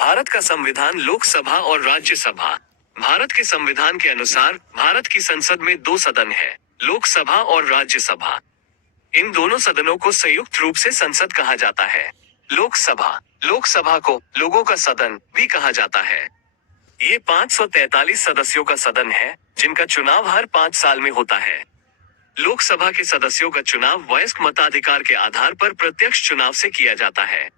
भारत का संविधान लोकसभा और राज्यसभा। भारत के संविधान के अनुसार भारत की संसद में दो सदन है, लोकसभा और राज्यसभा। इन दोनों सदनों को संयुक्त रूप से संसद कहा जाता है। लोकसभा को लोगों का सदन भी कहा जाता है। ये 543 सदस्यों का सदन है, जिनका चुनाव हर 5 साल में होता है। लोकसभा के सदस्यों का चुनाव वयस्क मताधिकार के आधार पर प्रत्यक्ष चुनाव से किया जाता है।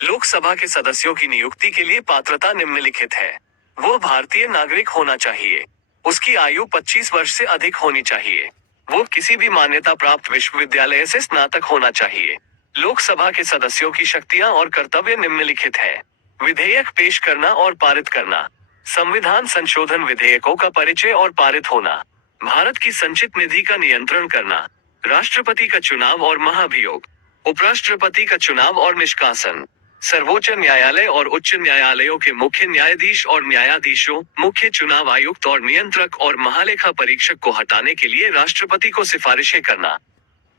लोकसभा के सदस्यों की नियुक्ति के लिए पात्रता निम्नलिखित है। वो भारतीय नागरिक होना चाहिए। उसकी आयु 25 वर्ष से अधिक होनी चाहिए। वो किसी भी मान्यता प्राप्त विश्वविद्यालय से स्नातक होना चाहिए। लोकसभा के सदस्यों की शक्तियां और कर्तव्य निम्नलिखित है। विधेयक पेश करना और पारित करना, संविधान संशोधन विधेयकों का परिचय और पारित होना, भारत की संचित निधि का नियंत्रण करना, राष्ट्रपति का चुनाव और महाभियोग, उपराष्ट्रपति का चुनाव और निष्कासन, सर्वोच्च न्यायालय और उच्च न्यायालयों के मुख्य न्यायाधीश और न्यायाधीशों, मुख्य चुनाव आयुक्त और नियंत्रक और महालेखा परीक्षक को हटाने के लिए राष्ट्रपति को सिफारिशें करना,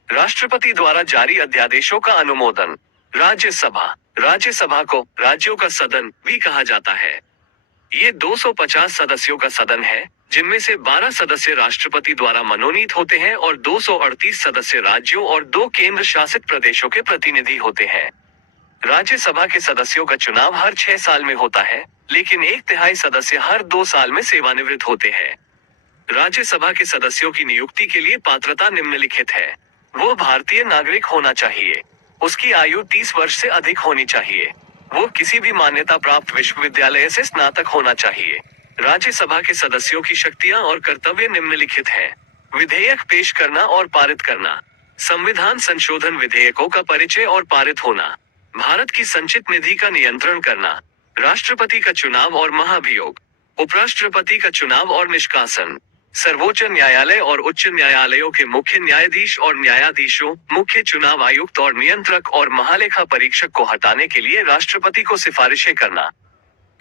राष्ट्रपति द्वारा जारी अध्यादेशों का अनुमोदन। राज्यसभा को राज्यों का सदन भी कहा जाता है। ये 250 सदस्यों का सदन है, जिनमें से 12 सदस्य राष्ट्रपति द्वारा मनोनीत होते हैं और 238 सदस्य राज्यों और 2 केंद्र शासित प्रदेशों के प्रतिनिधि होते हैं। राज्यसभा के सदस्यों का चुनाव हर 6 साल में होता है, लेकिन 1/3 सदस्य हर 2 साल में सेवानिवृत्त होते हैं। राज्यसभा के सदस्यों की नियुक्ति के लिए पात्रता निम्नलिखित है। वो भारतीय नागरिक होना चाहिए। उसकी आयु 30 वर्ष से अधिक होनी चाहिए। वो किसी भी मान्यता प्राप्त विश्वविद्यालय से स्नातक होना चाहिए। राज्यसभा के सदस्यों की शक्तियां और कर्तव्य निम्नलिखित है। विधेयक पेश करना और पारित करना, संविधान संशोधन विधेयकों का परिचय और पारित होना, भारत की संचित निधि का नियंत्रण करना, राष्ट्रपति का चुनाव और महाभियोग, उपराष्ट्रपति का चुनाव और निष्कासन, सर्वोच्च न्यायालय और उच्च न्यायालयों के मुख्य न्यायाधीश और न्यायाधीशों, मुख्य चुनाव आयुक्त और नियंत्रक और महालेखा परीक्षक को हटाने के लिए राष्ट्रपति को सिफारिशें करना,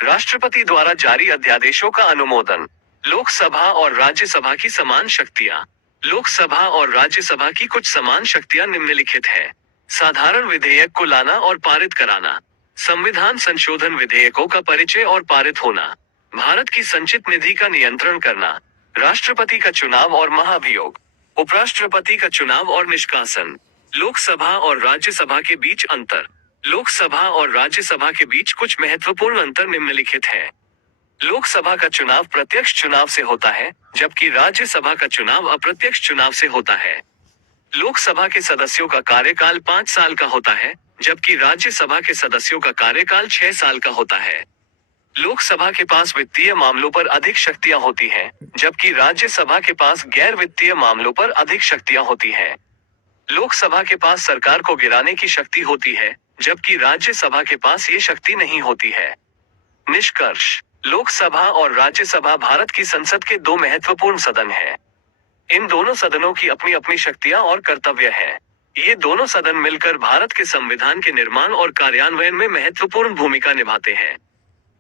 राष्ट्रपति द्वारा जारी अध्यादेशों का अनुमोदन। लोकसभा और राज्यसभा की समान शक्तियां। लोकसभा और राज्यसभा की कुछ समान शक्तियां निम्नलिखित है। साधारण विधेयक को लाना और पारित कराना, संविधान संशोधन विधेयकों का परिचय और पारित होना, भारत की संचित निधि का नियंत्रण करना, राष्ट्रपति का चुनाव और महाभियोग, उपराष्ट्रपति का चुनाव और निष्कासन। लोकसभा और राज्यसभा के बीच अंतर। लोकसभा और राज्यसभा के बीच कुछ महत्वपूर्ण अंतर निम्नलिखित है। लोकसभा का चुनाव प्रत्यक्ष चुनाव से होता है, जबकि राज्यसभा का चुनाव अप्रत्यक्ष चुनाव से होता है। लोकसभा के सदस्यों का कार्यकाल 5 साल का होता है, जबकि राज्यसभा के सदस्यों का कार्यकाल 6 साल का होता है। लोकसभा के पास वित्तीय मामलों पर अधिक शक्तियां होती हैं, जबकि राज्यसभा के पास गैर वित्तीय मामलों पर अधिक शक्तियां होती हैं। लोकसभा के पास सरकार को गिराने की शक्ति होती है, जबकि राज्यसभा के पास ये शक्ति नहीं होती है। निष्कर्ष, लोकसभा और राज्यसभा भारत की संसद के 2 महत्वपूर्ण सदन हैं। इन दोनों सदनों की अपनी अपनी शक्तियां और कर्तव्य हैं। ये दोनों सदन मिलकर भारत के संविधान के निर्माण और कार्यान्वयन में महत्वपूर्ण भूमिका निभाते हैं।